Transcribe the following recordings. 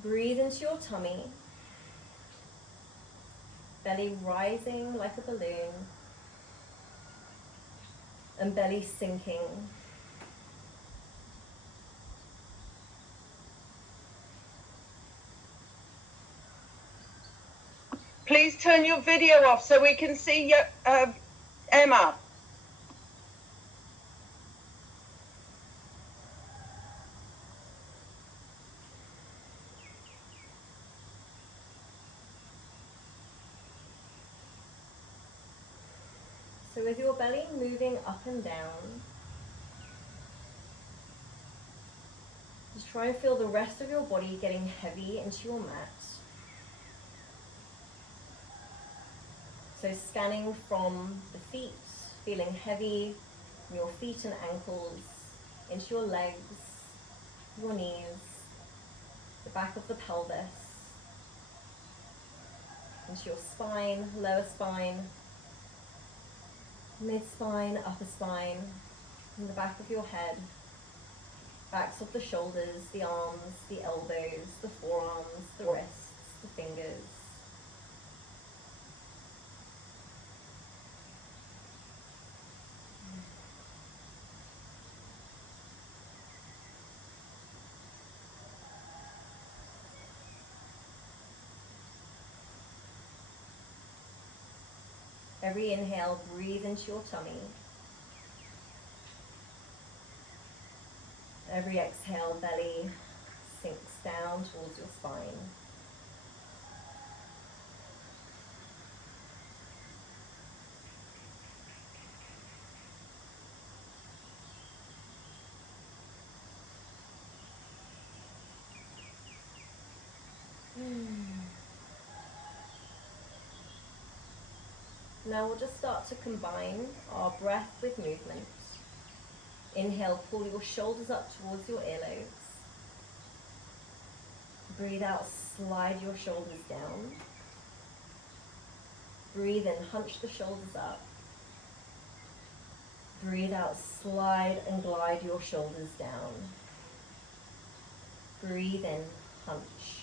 Breathe into your tummy, belly rising like a balloon, and belly sinking. Please turn your video off so we can see Emma. So with your belly moving up and down, just try and feel the rest of your body getting heavy into your mat. So scanning from the feet, feeling heavy from your feet and ankles, into your legs, your knees, the back of the pelvis, into your spine, lower spine, mid-spine, upper spine, and the back of your head, backs of the shoulders, the arms, the elbows, the forearms, the wrists, the fingers. Every inhale, breathe into your tummy. Every exhale, belly sinks down towards your spine. Now we'll just start to combine our breath with movement. Inhale, pull your shoulders up towards your earlobes. Breathe out, slide your shoulders down. Breathe in, hunch the shoulders up. Breathe out, slide and glide your shoulders down. Breathe in, hunch.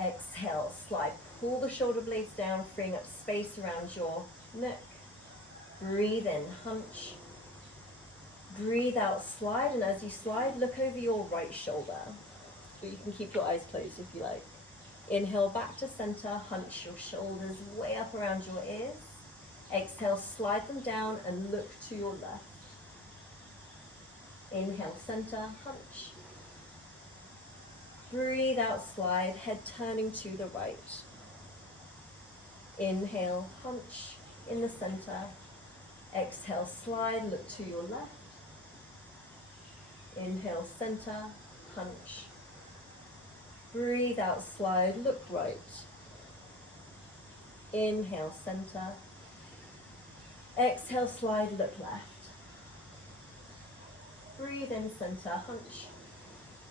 Exhale, slide, pull the shoulder blades down, freeing up space around your neck. Breathe in, hunch. Breathe out, slide, and as you slide, look over your right shoulder. But you can keep your eyes closed if you like. Inhale, back to center, hunch your shoulders way up around your ears. Exhale, slide them down and look to your left. Inhale, center, hunch. Breathe out, slide, head turning to the right. Inhale, hunch in the center. Exhale, slide, look to your left. Inhale, center, hunch. Breathe out, slide, look right. Inhale, center. Exhale, slide, look left. Breathe in, center, hunch.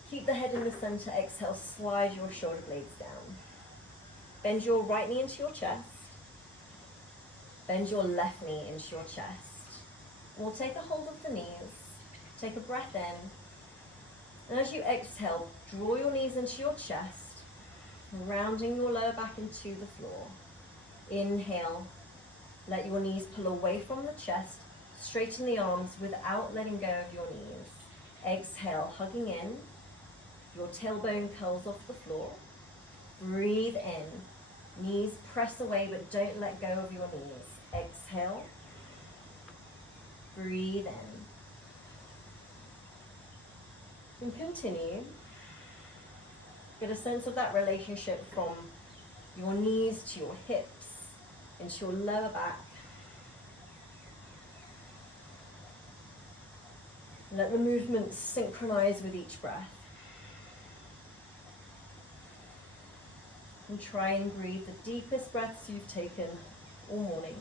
Keep the head in the center. Exhale, slide your shoulder blades down. Bend your right knee into your chest. Bend your left knee into your chest. We'll take a hold of the knees. Take a breath in. And as you exhale, draw your knees into your chest, rounding your lower back into the floor. Inhale, let your knees pull away from the chest, straighten the arms without letting go of your knees. Exhale, hugging in, your tailbone curls off the floor. Breathe in, knees press away but don't let go of your knees. Exhale, breathe in. And continue. Get a sense of that relationship from your knees to your hips, into your lower back. Let the movement synchronize with each breath. And try and breathe the deepest breaths you've taken all morning.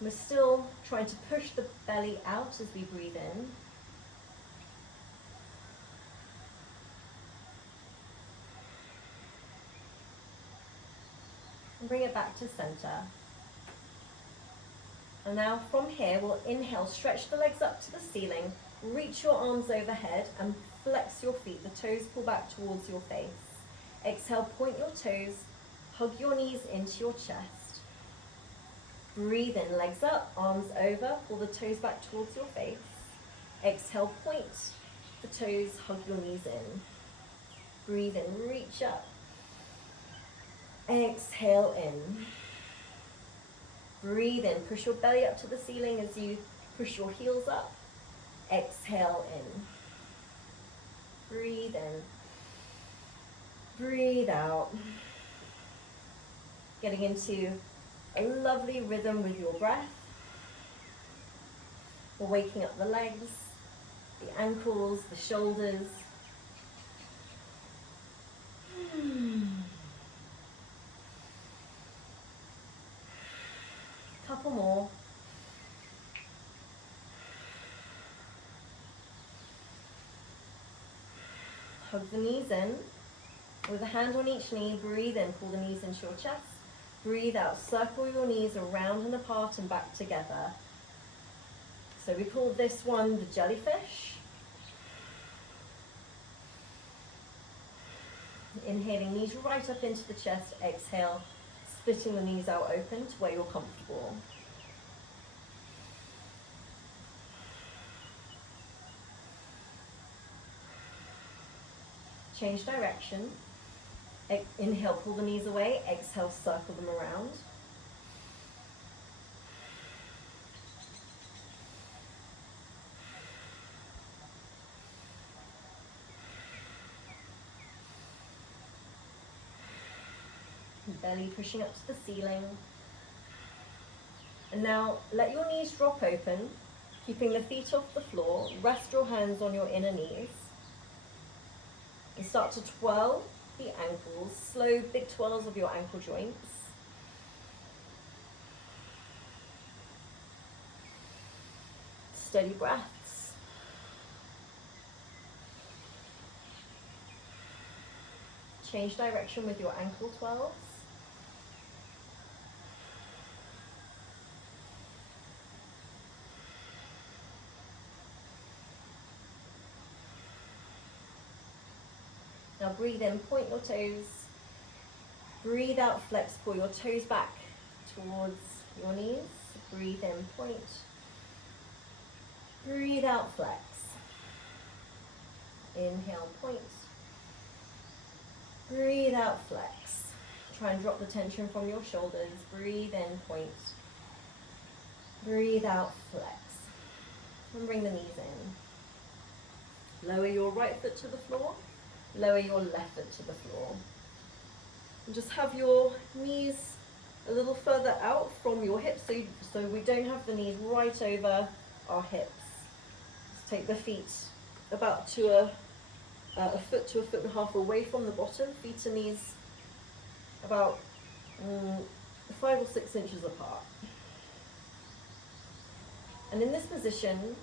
We're still trying to push the belly out as we breathe in. and bring it back to center. And now from here, we'll inhale, stretch the legs up to the ceiling, reach your arms overhead and flex your feet. The toes pull back towards your face. Exhale, point your toes, hug your knees into your chest. Breathe in, legs up, arms over, pull the toes back towards your face. Exhale, point the toes, hug your knees in. Breathe in, reach up. Exhale in. Breathe in, push your belly up to the ceiling as you push your heels up. Exhale in. Breathe in. Breathe out. Getting into a lovely rhythm with your breath. We're waking up the legs, the ankles, the shoulders. Couple more. Hug the knees in. With a hand on each knee, breathe in, pull the knees into your chest. Breathe out, circle your knees around and apart and back together. So we call this one the jellyfish. Inhaling, knees right up into the chest. Exhale, splitting the knees out open to where you're comfortable. Change direction. Inhale, pull the knees away. Exhale, circle them around. Belly pushing up to the ceiling. And now let your knees drop open, keeping the feet off the floor. Rest your hands on your inner knees. And start to twirl the ankles, slow big twirls of your ankle joints. Steady breaths. Change direction with your ankle twirls. Now breathe in, point your toes. Breathe out, flex, pull your toes back towards your knees. Breathe in, point. Breathe out, flex. Inhale, point. Breathe out, flex. Try and drop the tension from your shoulders. Breathe in, point. Breathe out, flex. And bring the knees in. Lower your right foot to the floor. Lower your left foot to the floor. And just have your knees a little further out from your hips so we don't have the knees right over our hips. Just take the feet about to a foot to a foot and a half away from the bottom. Feet and knees about 5 or 6 inches apart. And in this position,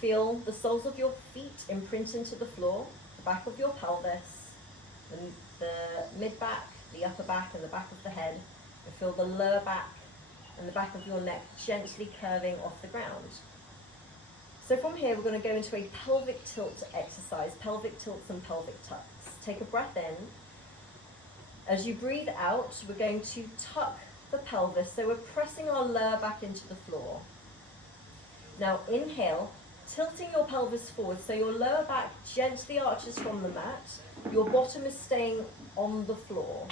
feel the soles of your feet imprint into the floor. The back of your pelvis, the mid-back, the upper back and the back of the head, and feel the lower back and the back of your neck gently curving off the ground. So from here we're going to go into a pelvic tilt exercise, pelvic tilts and pelvic tucks. Take a breath in. As you breathe out, we're going to tuck the pelvis, so we're pressing our lower back into the floor. Now inhale, tilting your pelvis forward so your lower back gently arches from the mat. Your bottom is staying on the floor.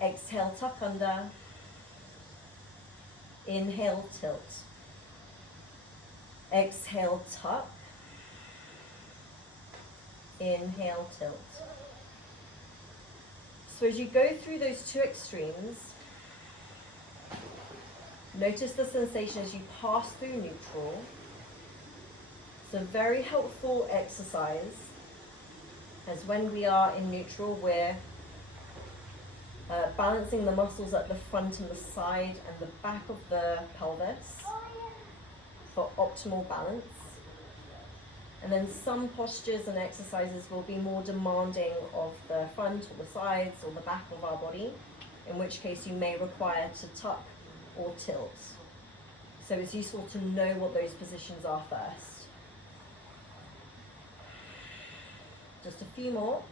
Exhale, tuck under. Inhale, tilt. Exhale, tuck. Inhale, tilt. So as you go through those two extremes, notice the sensation as you pass through neutral. It's a very helpful exercise, as when we are in neutral, we're balancing the muscles at the front and the side and the back of the pelvis for optimal balance. And then some postures and exercises will be more demanding of the front or the sides or the back of our body. in which case you may require to tuck or tilt. So it's useful to know what those positions are first. Just a few more.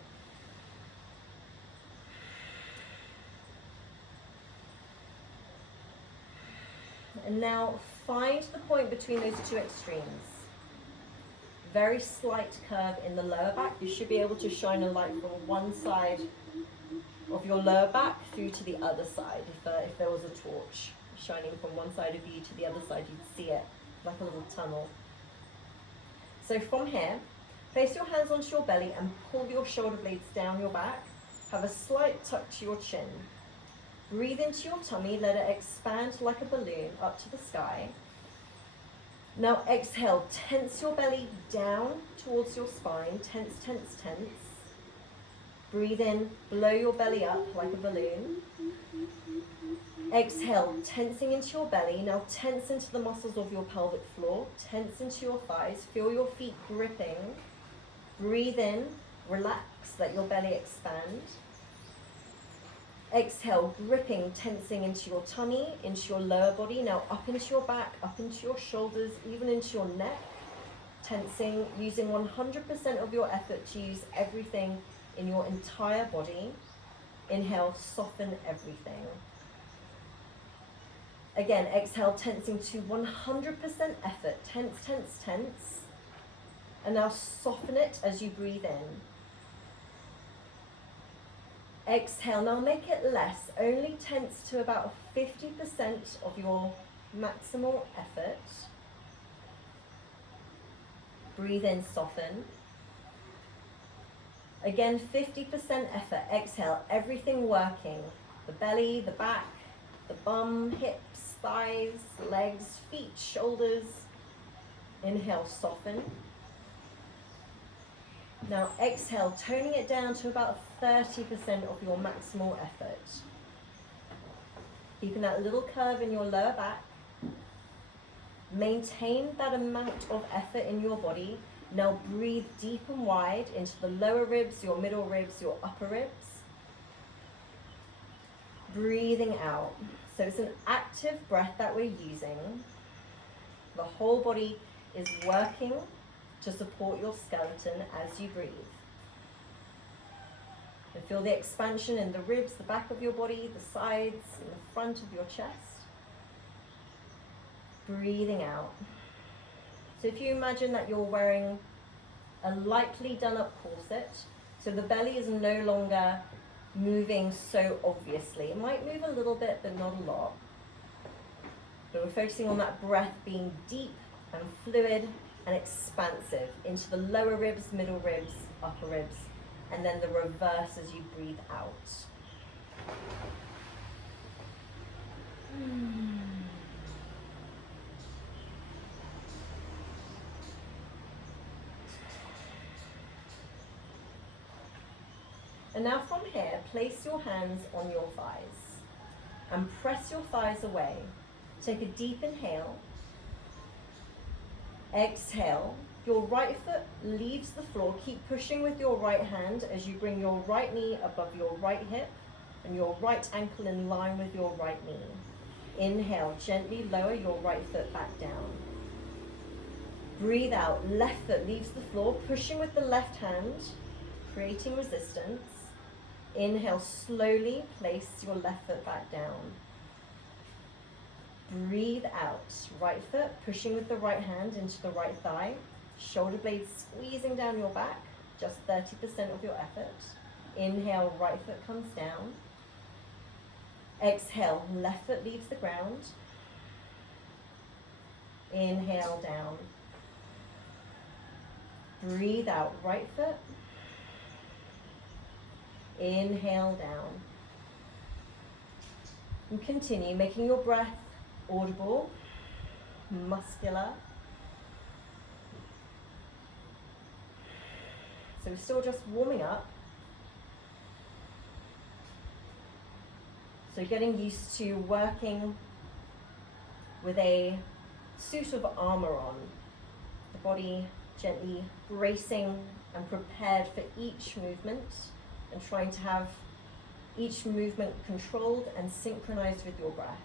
And now find the point between those two extremes. Very slight curve in the lower back. You should be able to shine a light from one side of your lower back through to the other side. If there was a torch shining from one side of you to the other side, you'd see it like a little tunnel. So from here, place your hands onto your belly and pull your shoulder blades down your back. Have a slight tuck to your chin. Breathe into your tummy, let it expand like a balloon up to the sky. Now exhale, tense your belly down towards your spine, tense, tense, tense. Breathe in, blow your belly up like a balloon. Exhale, tensing into your belly. Now tense into the muscles of your pelvic floor, tense into your thighs, feel your feet gripping. Breathe in, relax, let your belly expand. Exhale, gripping, tensing into your tummy, into your lower body, now up into your back, up into your shoulders, even into your neck. Tensing, using 100% of your effort to use everything in your entire body. Inhale, soften everything. Again, exhale, tensing to 100% effort. Tense, tense, tense. And now soften it as you breathe in. Exhale, now make it less, only tense to about 50% of your maximal effort. Breathe in, soften. Again, 50% effort. Exhale, everything working. The belly, the back, the bum, hips, thighs, legs, feet, shoulders. Inhale, soften. Now exhale, toning it down to about 30% of your maximal effort. Keeping that little curve in your lower back. Maintain that amount of effort in your body. Now breathe deep and wide into the lower ribs, your middle ribs, your upper ribs. Breathing out. So it's an active breath that we're using. The whole body is working to support your skeleton as you breathe. And feel the expansion in the ribs, the back of your body, the sides, and the front of your chest. Breathing out. So if you imagine that you're wearing a lightly done up corset, so the belly is no longer moving so obviously. It might move a little bit, but not a lot. But we're focusing on that breath being deep and fluid and expansive into the lower ribs, middle ribs, upper ribs, and then the reverse as you breathe out. And now from here, place your hands on your thighs and press your thighs away. Take a deep inhale. Exhale, your right foot leaves the floor. Keep pushing with your right hand as you bring your right knee above your right hip and your right ankle in line with your right knee. Inhale, gently lower your right foot back down. Breathe out, left foot leaves the floor, pushing with the left hand, creating resistance. Inhale, slowly place your left foot back down. Breathe out, right foot pushing with the right hand into the right thigh, shoulder blades squeezing down your back, just 30% of your effort. Inhale, right foot comes down. Exhale, left foot leaves the ground. Inhale, down. Breathe out, right foot. Inhale, down. And continue making your breath audible, muscular. So we're still just warming up. So getting used to working with a suit of armor on. The body gently bracing and prepared for each movement and trying to have each movement controlled and synchronized with your breath.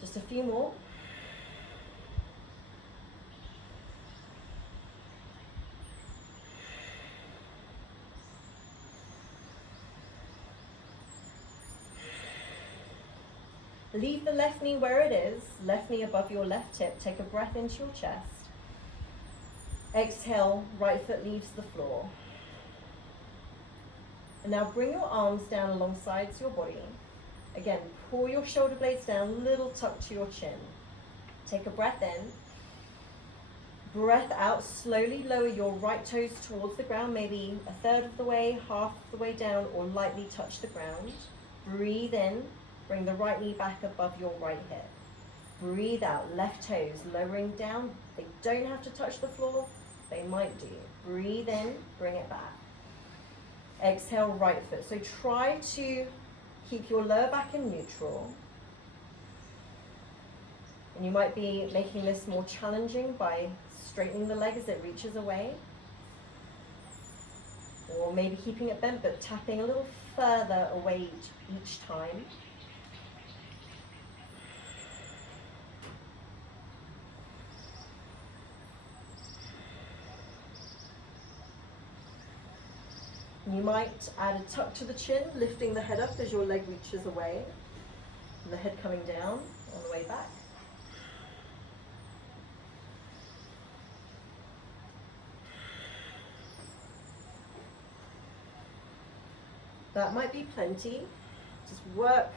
Just a few more. Leave the left knee where it is, left knee above your left hip. Take a breath into your chest. Exhale, right foot leaves the floor. And now bring your arms down alongside your body. Again, pull your shoulder blades down, little tuck to your chin. Take a breath in. Breath out, slowly lower your right toes towards the ground, maybe a third of the way, half of the way down, or lightly touch the ground. Breathe in. Bring the right knee back above your right hip. Breathe out, left toes lowering down. They don't have to touch the floor, they might do. Breathe in, bring it back. Exhale, right foot. So try to keep your lower back in neutral. And you might be making this more challenging by straightening the leg as it reaches away. Or maybe keeping it bent but tapping a little further away each time. You might add a tuck to the chin, lifting the head up as your leg reaches away, and the head coming down on the way back. That might be plenty. Just work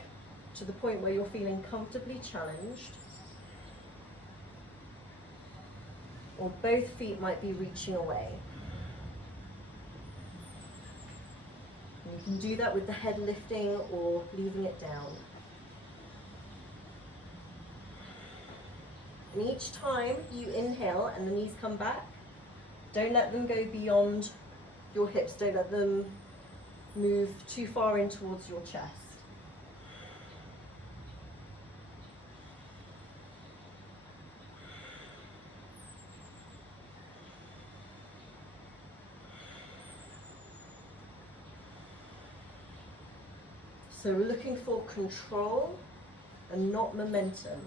to the point where you're feeling comfortably challenged. Or both feet might be reaching away. And you can do that with the head lifting or leaving it down. And each time you inhale and the knees come back, don't let them go beyond your hips. Don't let them move too far in towards your chest. So we're looking for control and not momentum.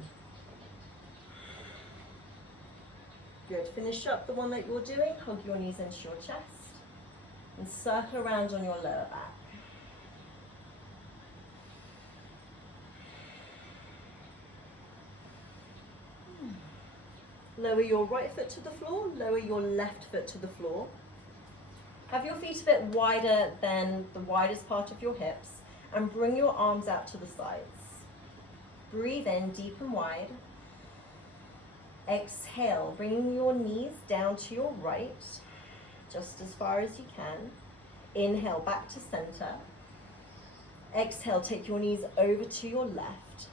Good. Finish up the one that you're doing. Hug your knees into your chest and circle around on your lower back. Lower your right foot to the floor, lower your left foot to the floor. Have your feet a bit wider than the widest part of your hips and bring your arms out to the sides. Breathe in deep and wide. Exhale, bringing your knees down to your right, just as far as you can. Inhale, back to center. Exhale, take your knees over to your left.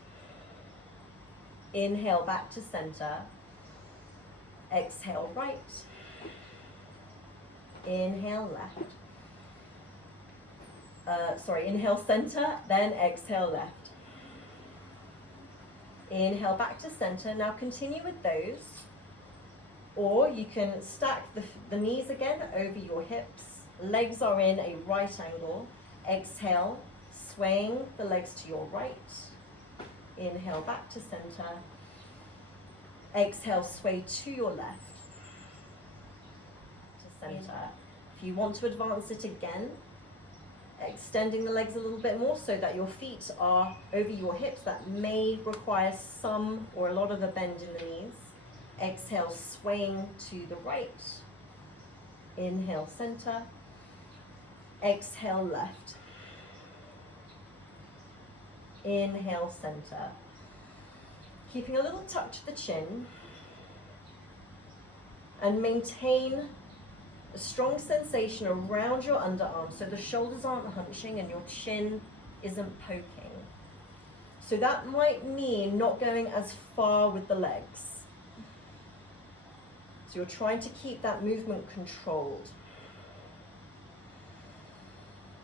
Inhale, back to center. Exhale, right. Inhale, left. Inhale, center, then exhale, left. Inhale, back to center. Now continue with those. Or you can stack the knees again over your hips. Legs are in a right angle. Exhale, swaying the legs to your right. Inhale, back to center. Exhale, sway to your left. To center. If you want to advance it again, extending the legs a little bit more so that your feet are over your hips. That may require some or a lot of a bend in the knees. Exhale, swaying to the right. Inhale, center. Exhale, left. Inhale, center. Keeping a little tuck to the chin. And maintain a strong sensation around your underarms so the shoulders aren't hunching and your chin isn't poking. So that might mean not going as far with the legs. So you're trying to keep that movement controlled.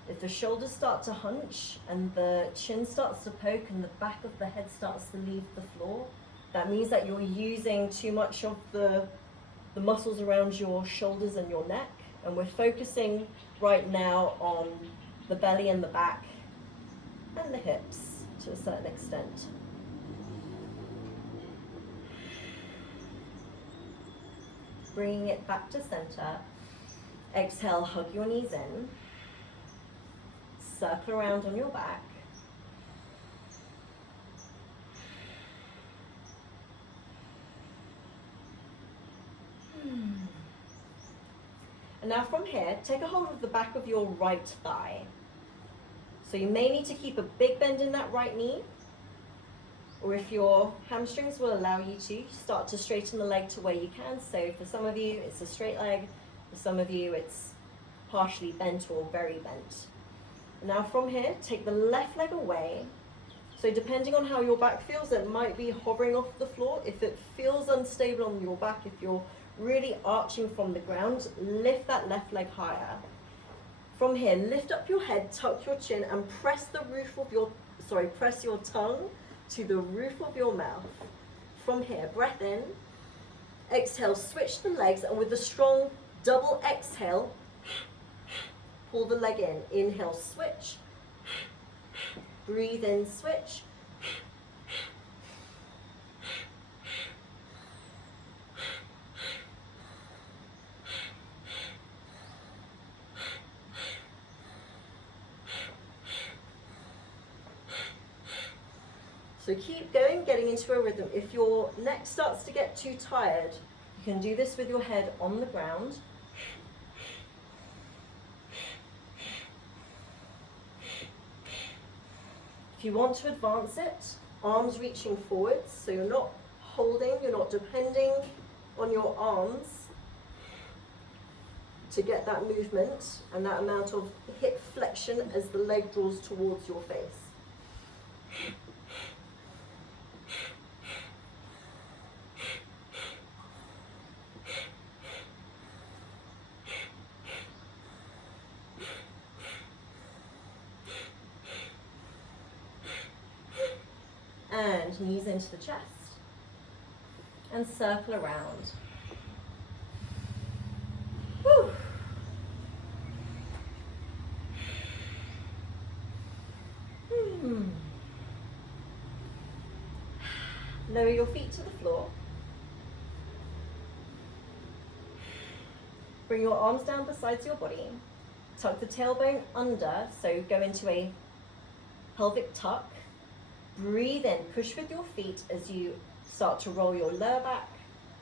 If the shoulders start to hunch and the chin starts to poke and the back of the head starts to leave the floor, that means that you're using too much of the the muscles around your shoulders and your neck. And we're focusing right now on the belly and the back and the hips to a certain extent. Bringing it back to center. Exhale, hug your knees in. Circle around on your back. And now from here, take a hold of the back of your right thigh. So you may need to keep a big bend in that right knee, or if your hamstrings will allow you to, start to straighten the leg to where you can. So for some of you, it's a straight leg. For some of you, it's partially bent or very bent. Now from here, take the left leg away. So depending on how your back feels, it might be hovering off the floor. If it feels unstable on your back, if you're really arching from the ground, lift that left leg higher. From here, lift up your head, tuck your chin, and press your tongue to the roof of your mouth. From here, breath in. Exhale, switch the legs, and with a strong double exhale, pull the leg in. Inhale, switch. Breathe in, switch. So keep going, getting into a rhythm. If your neck starts to get too tired, you can do this with your head on the ground. If you want to advance it, arms reaching forwards, so you're not holding, you're not depending on your arms to get that movement and that amount of hip flexion as the leg draws towards your face. And knees into the chest. And circle around. Whew. Lower your feet to the floor. Bring your arms down beside your body. Tuck the tailbone under, so go into a pelvic tuck. Breathe in, push with your feet as you start to roll your lower back,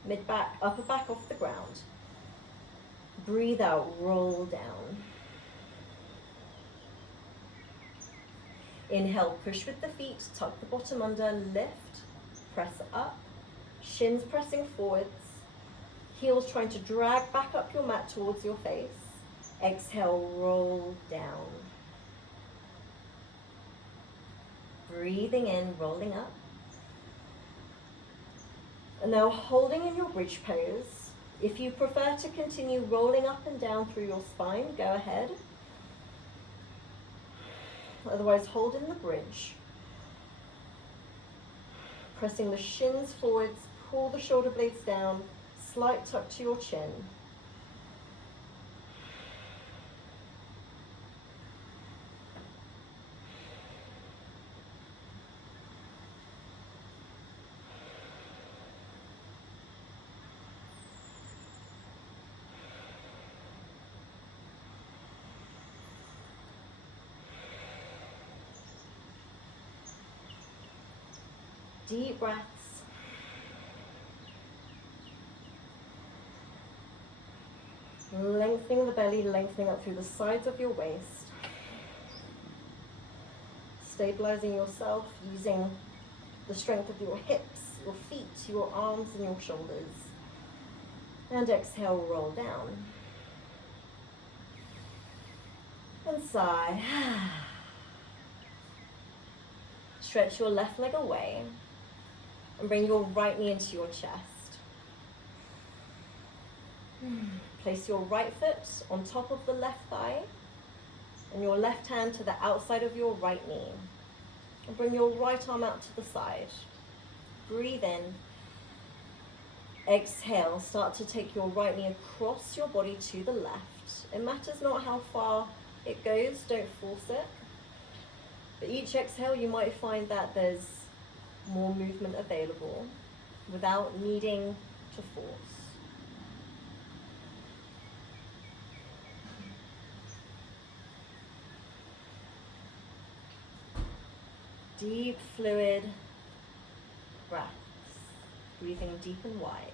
mid back, upper back off the ground. Breathe out, roll down. Inhale, push with the feet, tuck the bottom under, lift, press up, shins pressing forwards, heels trying to drag back up your mat towards your face. Exhale, roll down. Breathing in, rolling up. And now holding in your bridge pose. If you prefer to continue rolling up and down through your spine, go ahead. Otherwise, hold in the bridge. Pressing the shins forwards, pull the shoulder blades down, slight tuck to your chin. Deep breaths. Lengthening the belly, lengthening up through the sides of your waist. Stabilizing yourself using the strength of your hips, your feet, your arms, and your shoulders. And exhale, roll down. And sigh. Stretch your left leg away. And bring your right knee into your chest. Place your right foot on top of the left thigh and your left hand to the outside of your right knee. And bring your right arm out to the side. Breathe in. Exhale, start to take your right knee across your body to the left. It matters not how far it goes, don't force it. But each exhale you might find that there's more movement available without needing to force. Deep, fluid breaths, breathing deep and wide.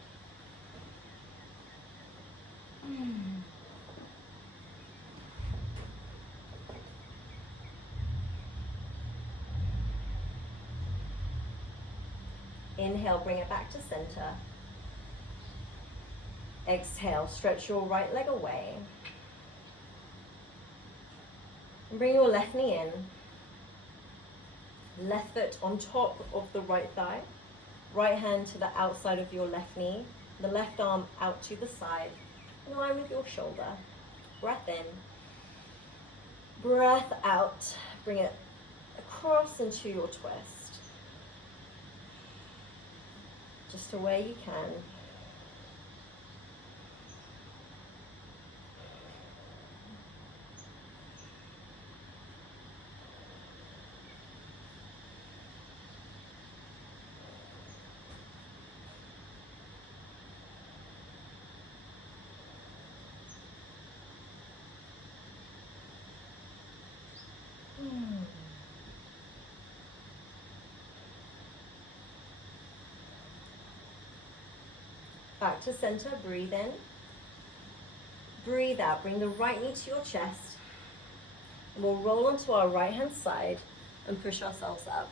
Inhale, bring it back to center. Exhale, stretch your right leg away. And bring your left knee in. Left foot on top of the right thigh. Right hand to the outside of your left knee. The left arm out to the side, in line with your shoulder. Breath in. Breath out. Bring it across into your twist. Just to where you can. Back to center, breathe in. Breathe out, bring the right knee to your chest. And we'll roll onto our right hand side and push ourselves up.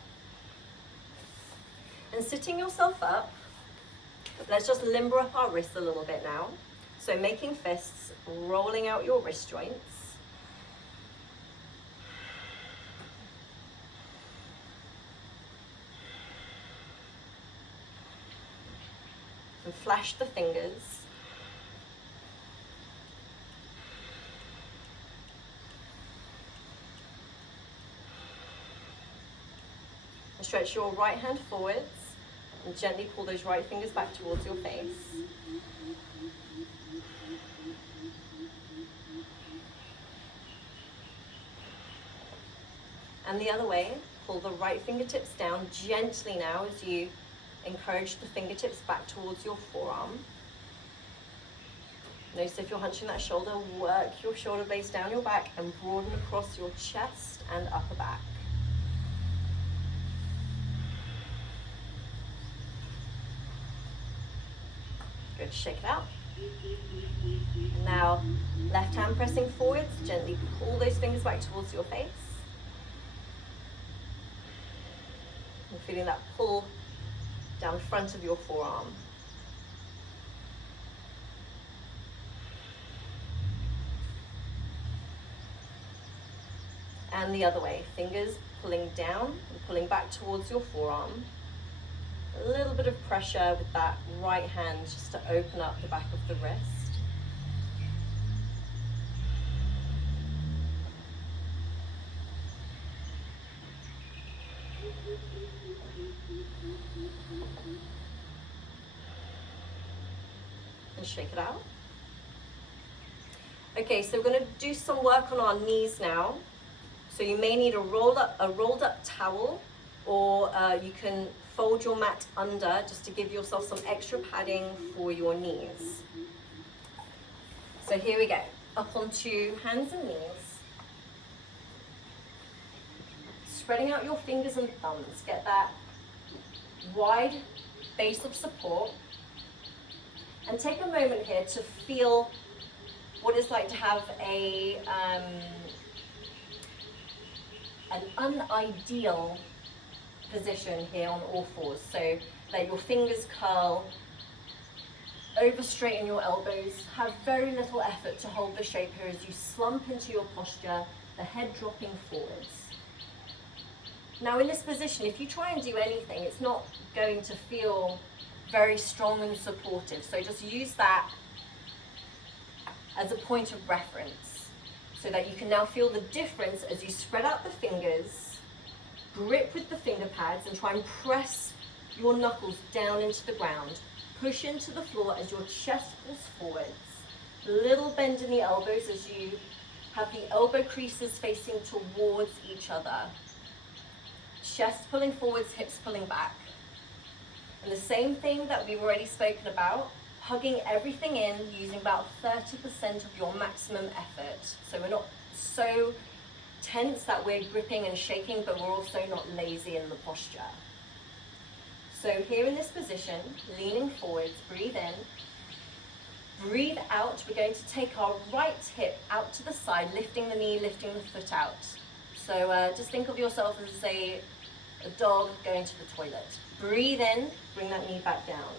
And sitting yourself up, let's just limber up our wrists a little bit now. So making fists, rolling out your wrist joints. And flash the fingers. And stretch your right hand forwards and gently pull those right fingers back towards your face. And the other way, pull the right fingertips down gently now as you encourage the fingertips back towards your forearm. Notice if you're hunching that shoulder, work your shoulder blades down your back and broaden across your chest and upper back. Good, shake it out. Now, left hand pressing forwards, gently pull those fingers back towards your face. And feeling that pull down the front of your forearm. And the other way, fingers pulling down and pulling back towards your forearm. A little bit of pressure with that right hand just to open up the back of the wrist. And shake it out. Okay, so we're going to do some work on our knees now. So you may need a rolled up towel, or you can fold your mat under just to give yourself some extra padding for your knees. So here we go. Up onto hands and knees. Spreading out your fingers and thumbs. Get that wide base of support. And take a moment here to feel what it's like to have an unideal position here on all fours. So let your fingers curl, over straighten your elbows, have very little effort to hold the shape here as you slump into your posture, the head dropping forwards. Now in this position, if you try and do anything, it's not going to feel very strong and supportive. So just use that as a point of reference so that you can now feel the difference as you spread out the fingers, grip with the finger pads and try and press your knuckles down into the ground. push into the floor as your chest pulls forwards. Little bend in the elbows as you have the elbow creases facing towards each other. Chest pulling forwards, hips pulling back. And the same thing that we've already spoken about, hugging everything in using about 30% of your maximum effort. So we're not so tense that we're gripping and shaking, but we're also not lazy in the posture. So here in this position, leaning forwards, breathe in. Breathe out. We're going to take our right hip out to the side, lifting the knee, lifting the foot out. So just think of yourself as a dog going to the toilet. Breathe in, bring that knee back down.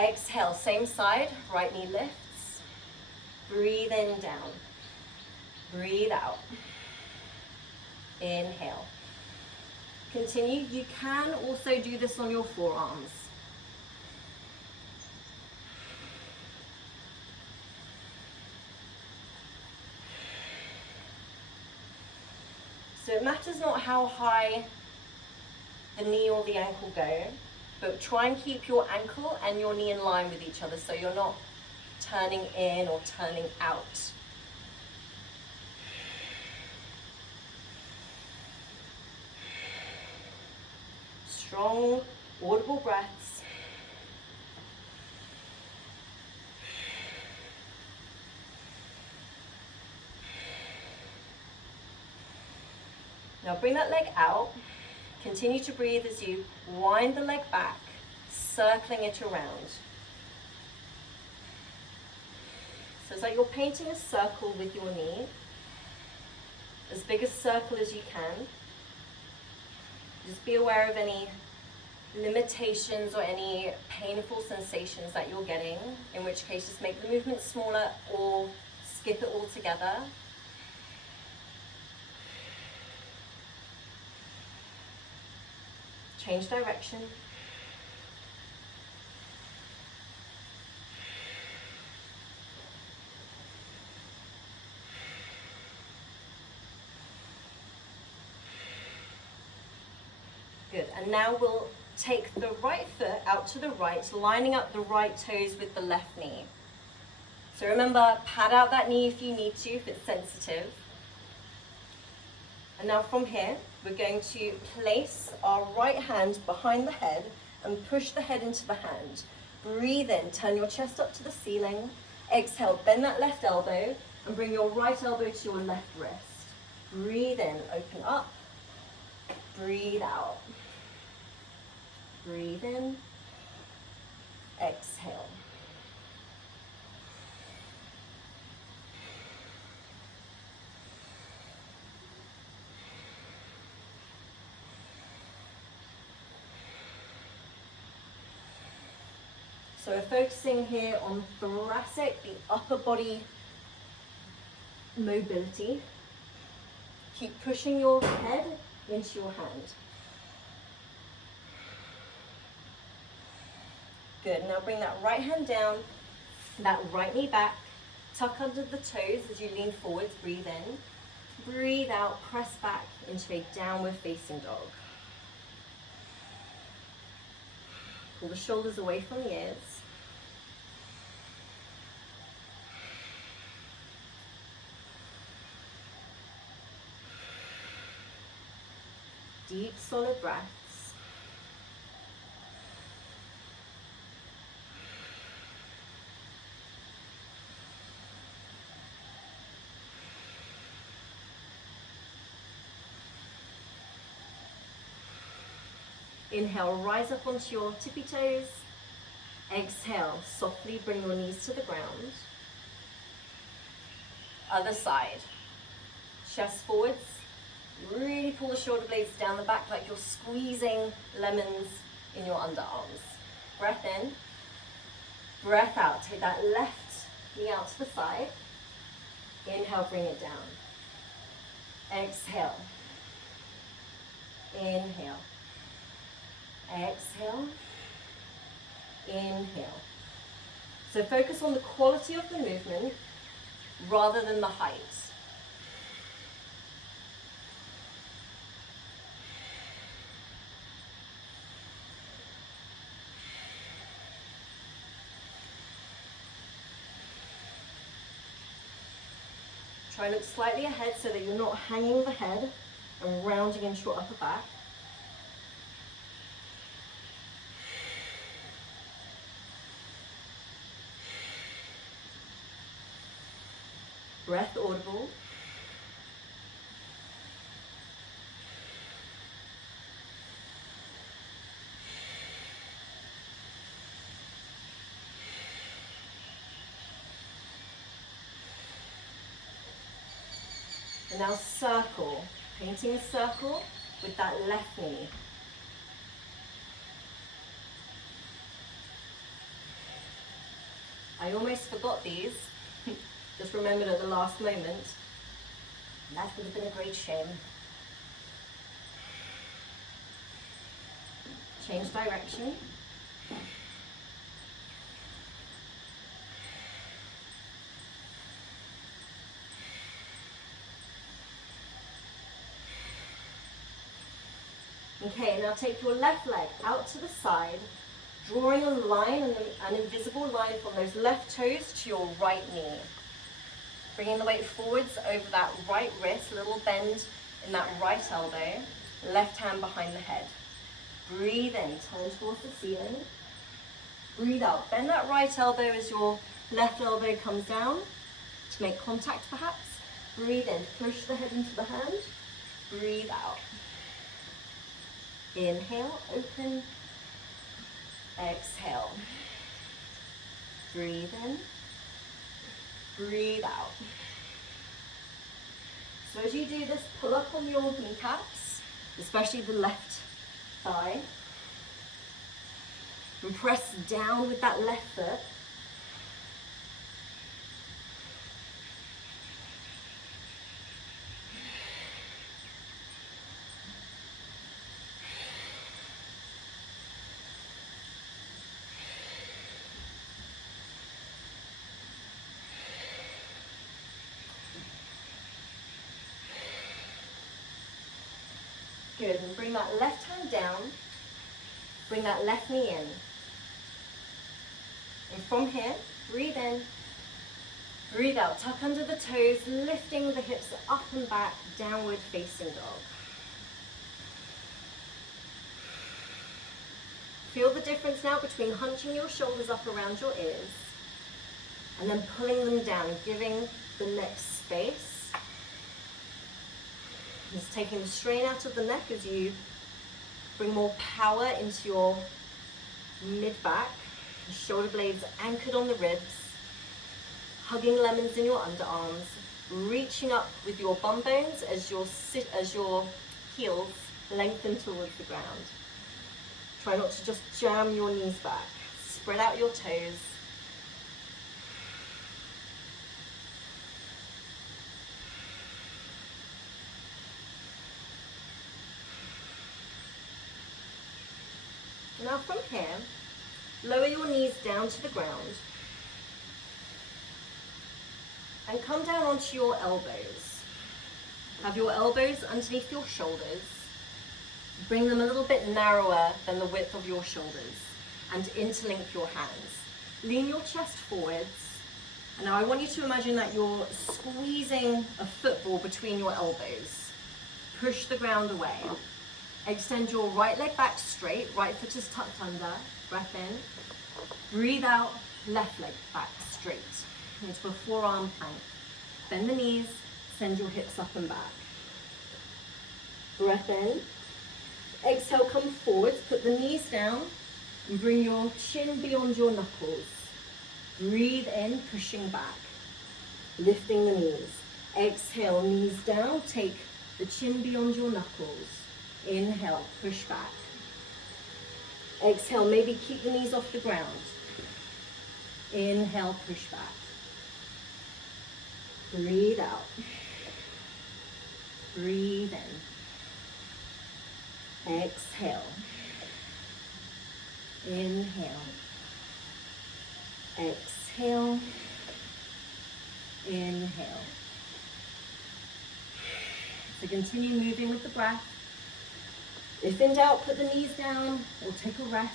Exhale, same side, right knee lifts. Breathe in, down. Breathe out. Inhale. Continue. You can also do this on your forearms. So it matters not how high the knee or the ankle go, but try and keep your ankle and your knee in line with each other so you're not turning in or turning out. Strong, audible breaths. Now bring that leg out. Continue to breathe as you wind the leg back, circling it around. So it's like you're painting a circle with your knee, as big a circle as you can. Just be aware of any limitations or any painful sensations that you're getting, in which case just make the movement smaller or skip it altogether. Change direction. Good, and now we'll take the right foot out to the right, lining up the right toes with the left knee. So remember, pad out that knee if you need to, if it's sensitive. And now from here, we're going to place our right hand behind the head and push the head into the hand. Breathe in, turn your chest up to the ceiling. Exhale, bend that left elbow and bring your right elbow to your left wrist. Breathe in, open up. Breathe out. Breathe in. Exhale. So we're focusing here on thoracic, the upper body mobility. Keep pushing your head into your hand. Good, now bring that right hand down, that right knee back, tuck under the toes as you lean forwards, breathe in. Breathe out, press back into a downward facing dog. Pull the shoulders away from the ears. Deep, solid breaths. Inhale, rise up onto your tippy toes. Exhale, softly bring your knees to the ground. Other side. Chest forwards. Really pull the shoulder blades down the back like you're squeezing lemons in your underarms. Breath in. Breath out. Take that left knee out to the side. Inhale, bring it down. Exhale. Inhale. Exhale. Inhale. So focus on the quality of the movement rather than the height. Try and look slightly ahead so that you're not hanging the head and rounding into your upper back. Breath audible. And now circle, painting a circle with that left knee. I almost forgot these, just remembered at the last moment. That would have been a great shame. Change direction. Okay, now take your left leg out to the side, drawing a line, an invisible line from those left toes to your right knee. Bringing the weight forwards over that right wrist, little bend in that right elbow, left hand behind the head. Breathe in, turn towards the ceiling. Breathe out, bend that right elbow as your left elbow comes down to make contact perhaps. Breathe in, push the head into the hand. Breathe out. Inhale, open. Exhale. Breathe in. Breathe out. So as you do this, pull up on your kneecaps, especially the left thigh. And press down with that left foot. Good, and bring that left hand down, bring that left knee in. And from here, breathe in, breathe out, tuck under the toes, lifting the hips up and back, downward facing dog. Feel the difference now between hunching your shoulders up around your ears and then pulling them down, giving the neck space. Just taking the strain out of the neck as you bring more power into your mid-back, shoulder blades anchored on the ribs, hugging lemons in your underarms, reaching up with your bum bones as your heels lengthen towards the ground. Try not to just jam your knees back. Spread out your toes. Now from here, lower your knees down to the ground and come down onto your elbows. Have your elbows underneath your shoulders. Bring them a little bit narrower than the width of your shoulders and interlink your hands. Lean your chest forwards. And now I want you to imagine that you're squeezing a football between your elbows. Push the ground away. Extend your right leg back straight, right foot is tucked under, breath in. Breathe out, left leg back straight into a forearm plank. Bend the knees, send your hips up and back. Breath in. Exhale, come forwards, put the knees down and bring your chin beyond your knuckles. Breathe in, pushing back, lifting the knees. Exhale, knees down, take the chin beyond your knuckles. Inhale, push back. Exhale, maybe keep the knees off the ground. Inhale, push back. Breathe out. Breathe in. Exhale. Inhale. Exhale. Inhale. So continue moving with the breath. If in doubt, put the knees down or take a rest.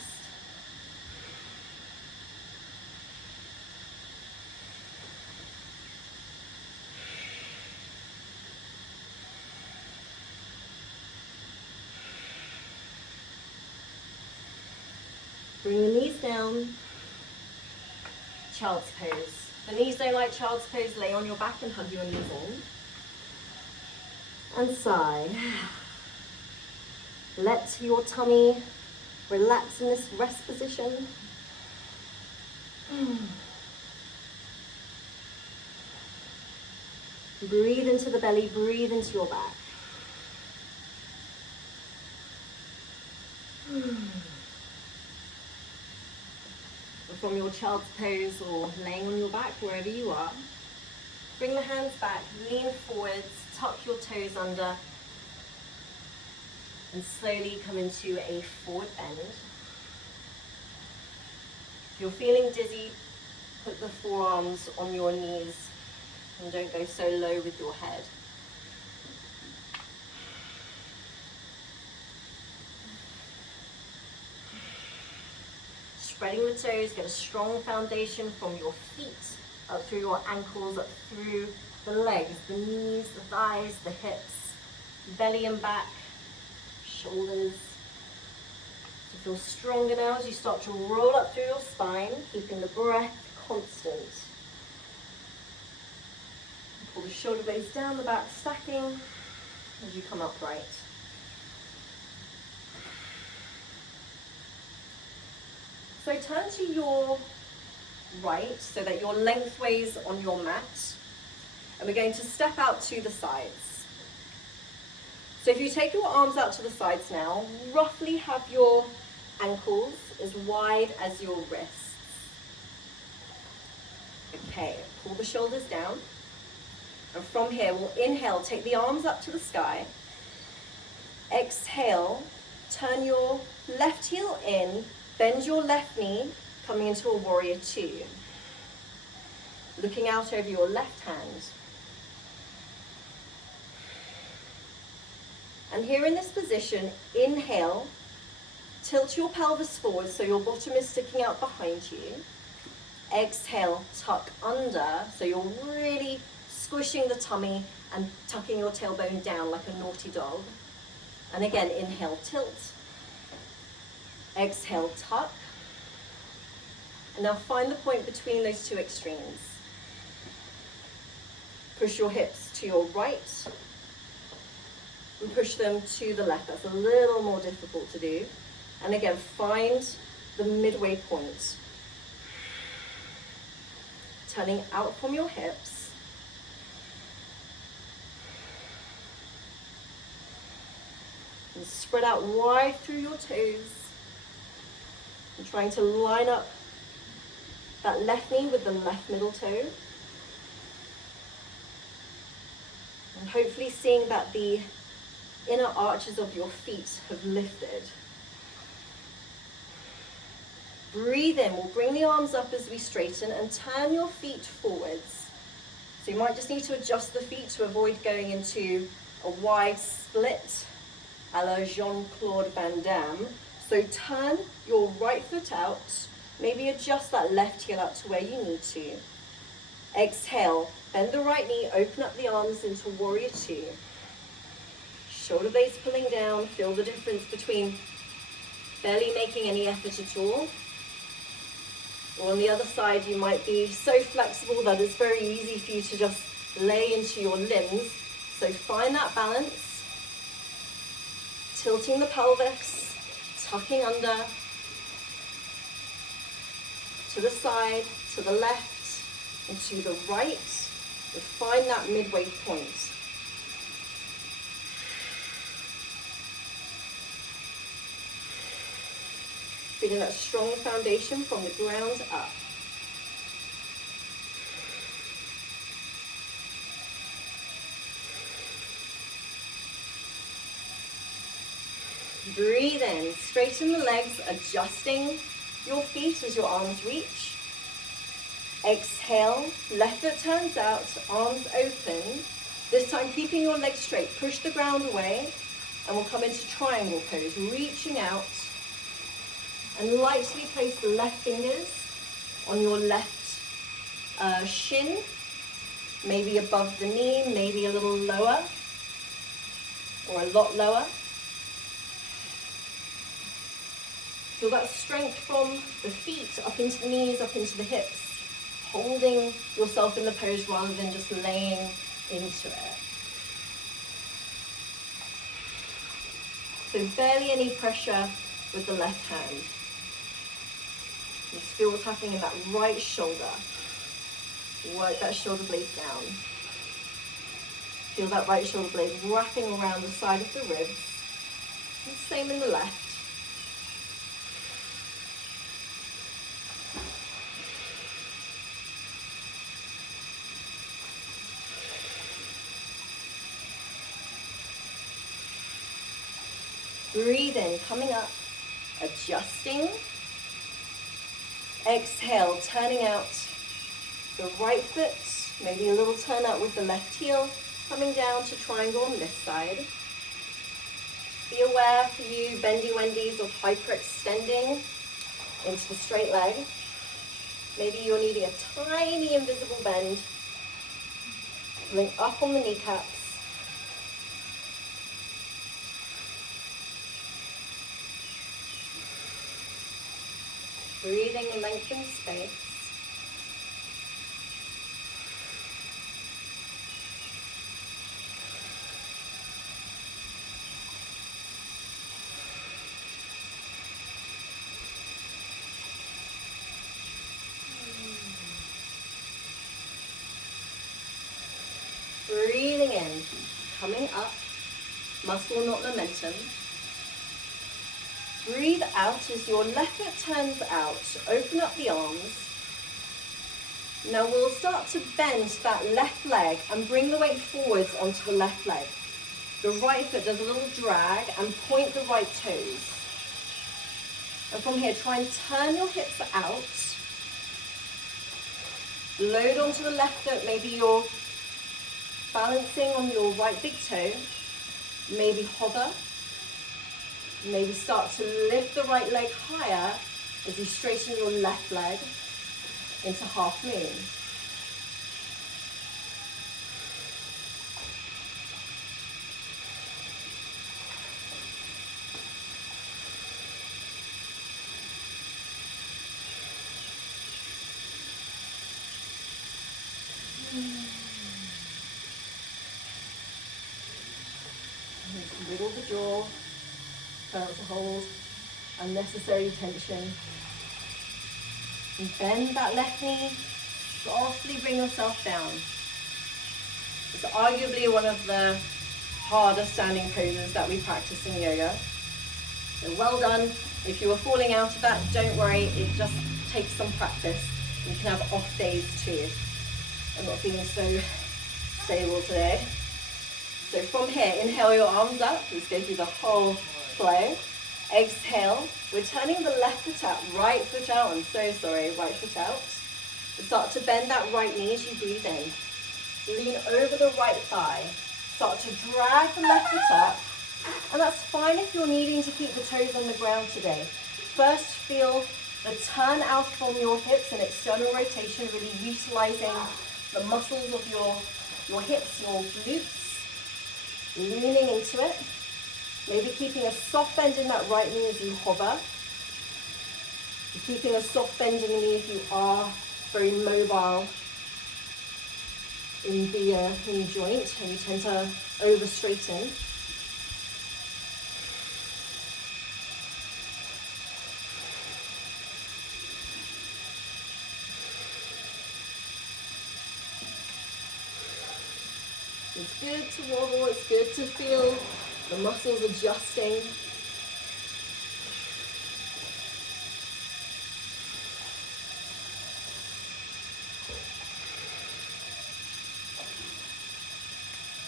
Bring the knees down. Child's pose. The knees don't like child's pose, lay on your back and hug your knees in. And sigh. Let your tummy relax in this rest position. Breathe into the belly, breathe into your back. From your child's pose or laying on your back, wherever you are, bring the hands back, lean forwards, tuck your toes under, and slowly come into a forward bend. If you're feeling dizzy, put the forearms on your knees and don't go so low with your head. Spreading the toes, get a strong foundation from your feet, up through your ankles, up through the legs, the knees, the thighs, the hips, belly and back, shoulders. So feel stronger now as you start to roll up through your spine, keeping the breath constant. Pull the shoulder blades down the back, stacking as you come upright. So turn to your right so that you're lengthways on your mat. And we're going to step out to the sides. So if you take your arms out to the sides now, roughly have your ankles as wide as your wrists. Okay, pull the shoulders down. And from here, we'll inhale, take the arms up to the sky. Exhale, turn your left heel in, bend your left knee, coming into a warrior two. Looking out over your left hand. And here in this position, inhale, tilt your pelvis forward so your bottom is sticking out behind you. Exhale, tuck under, so you're really squishing the tummy and tucking your tailbone down like a naughty dog. And again, inhale, tilt. Exhale, tuck. And now find the point between those two extremes. Push your hips to your right and push them to the left. That's a little more difficult to do. And again, find the midway point. Turning out from your hips. And spread out wide through your toes. And trying to line up that left knee with the left middle toe. And hopefully seeing that the inner arches of your feet have lifted. Breathe in. We'll bring the arms up as we straighten and turn your feet forwards. So you might just need to adjust the feet to avoid going into a wide split a la Jean-Claude Van Damme. So turn your right foot out, maybe adjust that left heel out to where you need to. Exhale, bend the right knee, open up the arms into warrior two. Shoulder blades pulling down, feel the difference between barely making any effort at all. Or on the other side, you might be so flexible that it's very easy for you to just lay into your limbs. So find that balance. Tilting the pelvis, tucking under, to the side, to the left, and to the right. And find that midway point. Feeling that strong foundation from the ground up. Breathe in, straighten the legs, adjusting your feet as your arms reach. Exhale, left foot turns out, arms open. This time keeping your legs straight, push the ground away, and we'll come into triangle pose, reaching out. And lightly place the left fingers on your left shin, maybe above the knee, maybe a little lower, or a lot lower. Feel that strength from the feet up into the knees, up into the hips, holding yourself in the pose rather than just laying into it. So barely any pressure with the left hand. Just feel what's happening in that right shoulder. Work that shoulder blade down. Feel that right shoulder blade wrapping around the side of the ribs. And same in the left. Breathe in, coming up, adjusting. Exhale, turning out the right foot, maybe a little turn out with the left heel, coming down to triangle on this side. Be aware for you, bendy wendies, of hyperextending into the straight leg. Maybe you're needing a tiny invisible bend. Pulling up on the kneecaps. Breathing length and space. Breathing in, coming up, muscle not momentum. Breathe out as your left foot turns out. Open up the arms. Now we'll start to bend that left leg and bring the weight forwards onto the left leg. The right foot does a little drag and point the right toes. And from here, try and turn your hips out. Load onto the left foot. Maybe you're balancing on your right big toe. Maybe hover. Maybe start to lift the right leg higher as you straighten your left leg into half moon. Wiggle the jaw. Try not to hold unnecessary tension. And bend that left knee. Softly bring yourself down. It's arguably one of the harder standing poses that we practice in yoga. So well done. If you were falling out of that, don't worry. It just takes some practice. You can have off days too. I'm not feeling so stable today. So from here, inhale your arms up. Let's go through the whole flow. Exhale. We're turning the left foot out, right foot out. I'm so sorry, right foot out. Start to bend that right knee as you breathe in. Lean over the right thigh. Start to drag the left foot up. And that's fine if you're needing to keep the toes on the ground today. First, feel the turn out from your hips and external rotation, really utilizing the muscles of your hips, your glutes. Leaning into it. Maybe keeping a soft bend in that right knee as you hover. Keeping a soft bend in the knee if you are very mobile in the joint and you tend to over straighten. It's good to wobble, it's good to feel the muscles adjusting.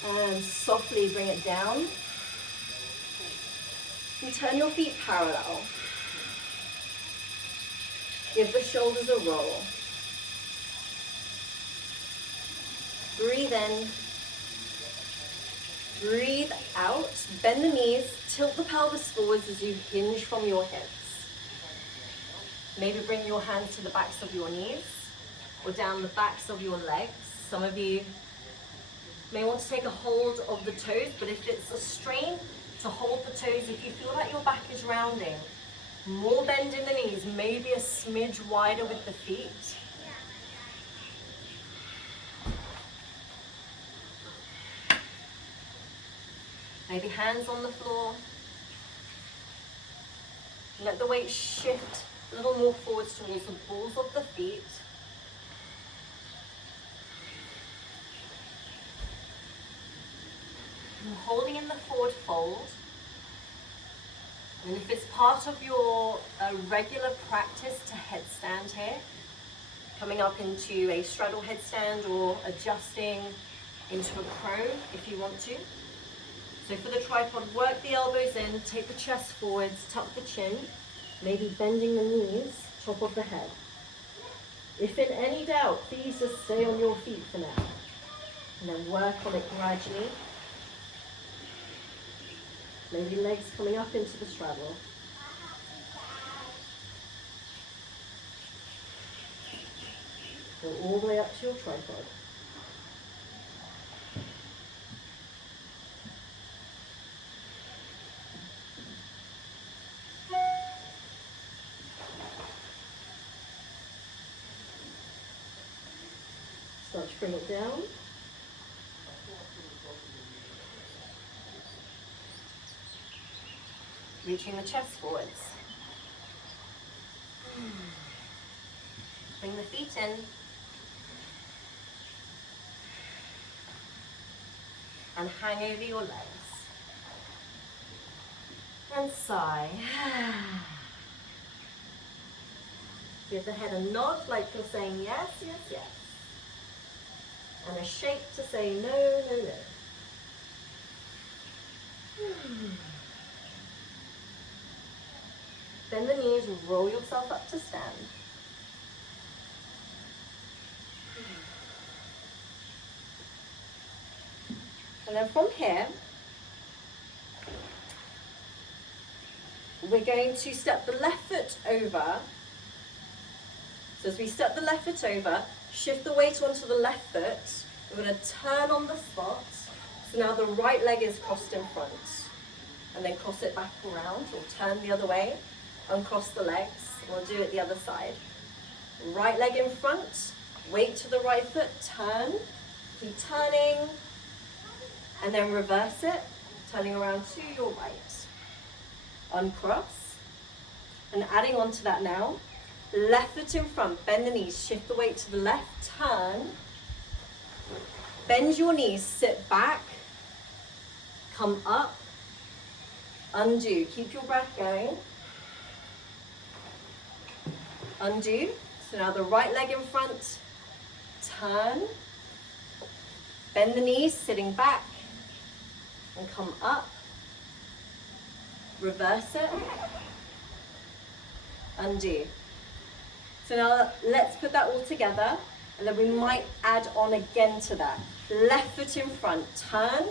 And softly bring it down. And turn your feet parallel. Give the shoulders a roll. Breathe in. Breathe out, bend the knees, tilt the pelvis forwards as you hinge from your hips. Maybe bring your hands to the backs of your knees or down the backs of your legs. Some of you may want to take a hold of the toes, but if it's a strain to hold the toes, if you feel like your back is rounding, More bend in the knees, maybe a smidge wider with the feet. Maybe hands on the floor. Let the weight shift a little more forwards towards the balls of the feet. And holding in the forward fold. And if it's part of your regular practice to headstand here, coming up into a straddle headstand or adjusting into a prone if you want to. So for the tripod, work the elbows in, take the chest forwards, tuck the chin, maybe bending the knees, top of the head. If in any doubt, please just stay on your feet for now. And then work on it gradually. Maybe legs coming up into the straddle. Go all the way up to your tripod. Start to bring it down. Reaching the chest forwards. Bring the feet in. And hang over your legs. And sigh. Give the head a nod like you're saying yes, yes, yes. And a shake to say no, no, no. Bend the knees, roll yourself up to stand. And then from here, we're going to step the left foot over. So as we step the left foot over, shift the weight onto the left foot. We're going to turn on the spot. So now the right leg is crossed in front. And then cross it back around, or turn the other way, uncross the legs. We'll do it the other side. Right leg in front, weight to the right foot, turn, keep turning, and then reverse it, turning around to your right. Uncross, and adding on to that now, left foot in front, bend the knees, shift the weight to the left, turn, bend your knees, sit back, come up, undo, keep your breath going, undo. So now the right leg in front, turn, bend the knees, sitting back, and come up, reverse it, undo. So now let's put that all together, and then we might add on again to that. Left foot in front, turn,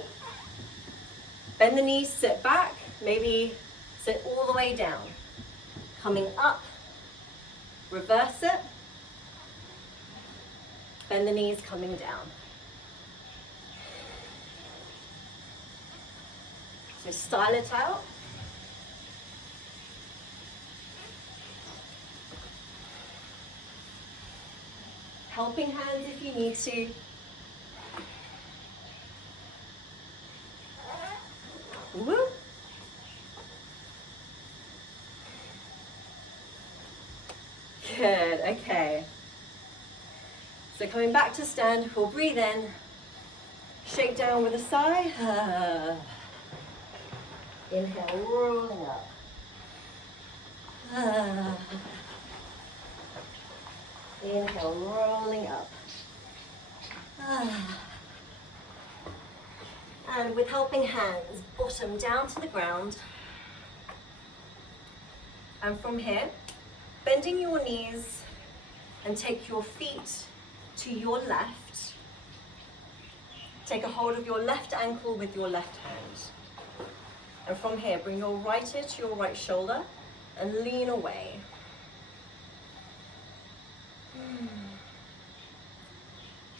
bend the knees, sit back, maybe sit all the way down, coming up, reverse it, bend the knees, coming down. So style it out. Helping hands if you need to. Woo. Good, okay. So coming back to stand, we'll breathe in, shake down with a sigh. Inhale, rolling up. Inhale, rolling up. And with helping hands, bottom down to the ground. And from here, bending your knees and take your feet to your left. Take a hold of your left ankle with your left hand. And from here, bring your right ear to your right shoulder and lean away.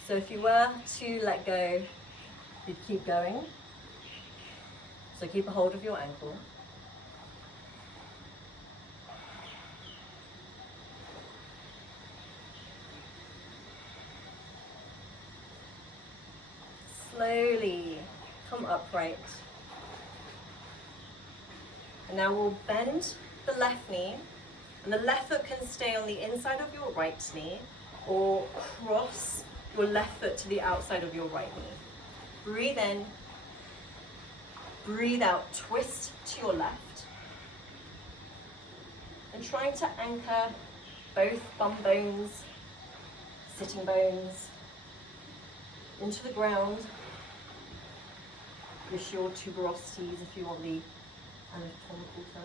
So if you were to let go, you'd keep going. So keep a hold of your ankle. Slowly come upright. And now we'll bend the left knee, and the left foot can stay on the inside of your right knee, or cross your left foot to the outside of your right knee. Breathe in, breathe out, twist to your left. And trying to anchor both bum bones, sitting bones, into the ground. Wish your tuberosities if you want the anatomical term.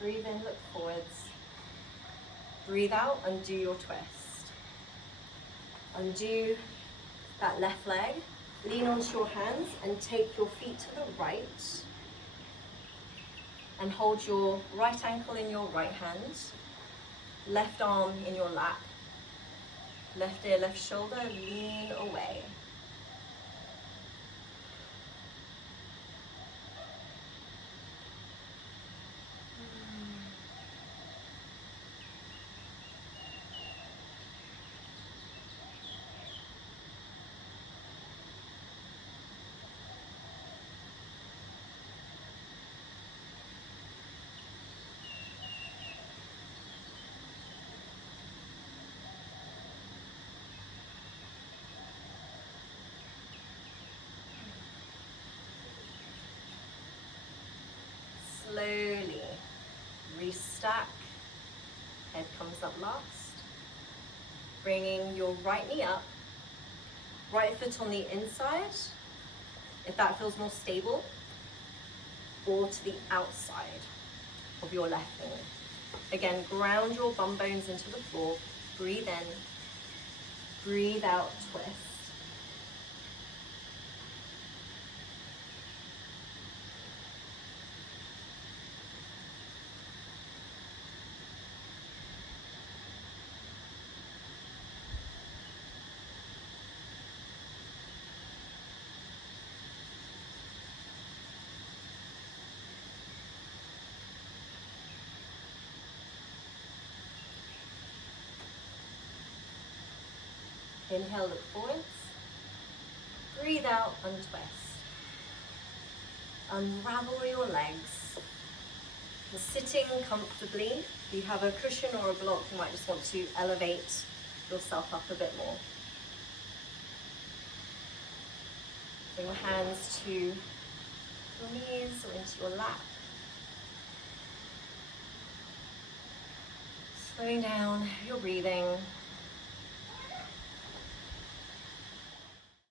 Breathe in, look forwards. Breathe out, undo your twist. Undo that left leg. Lean onto your hands and take your feet to the right. And hold your right ankle in your right hand. Left arm in your lap. Left ear, left shoulder, lean away. Slowly restack, head comes up last. Bringing your right knee up, right foot on the inside, if that feels more stable, or to the outside of your left knee. Again, ground your bum bones into the floor, breathe in, breathe out, twist. Inhale, look forwards. Breathe out, untwist. Unravel your legs. You're sitting comfortably. If you have a cushion or a block, you might just want to elevate yourself up a bit more. Bring your hands to your knees or into your lap. Slowing down your breathing.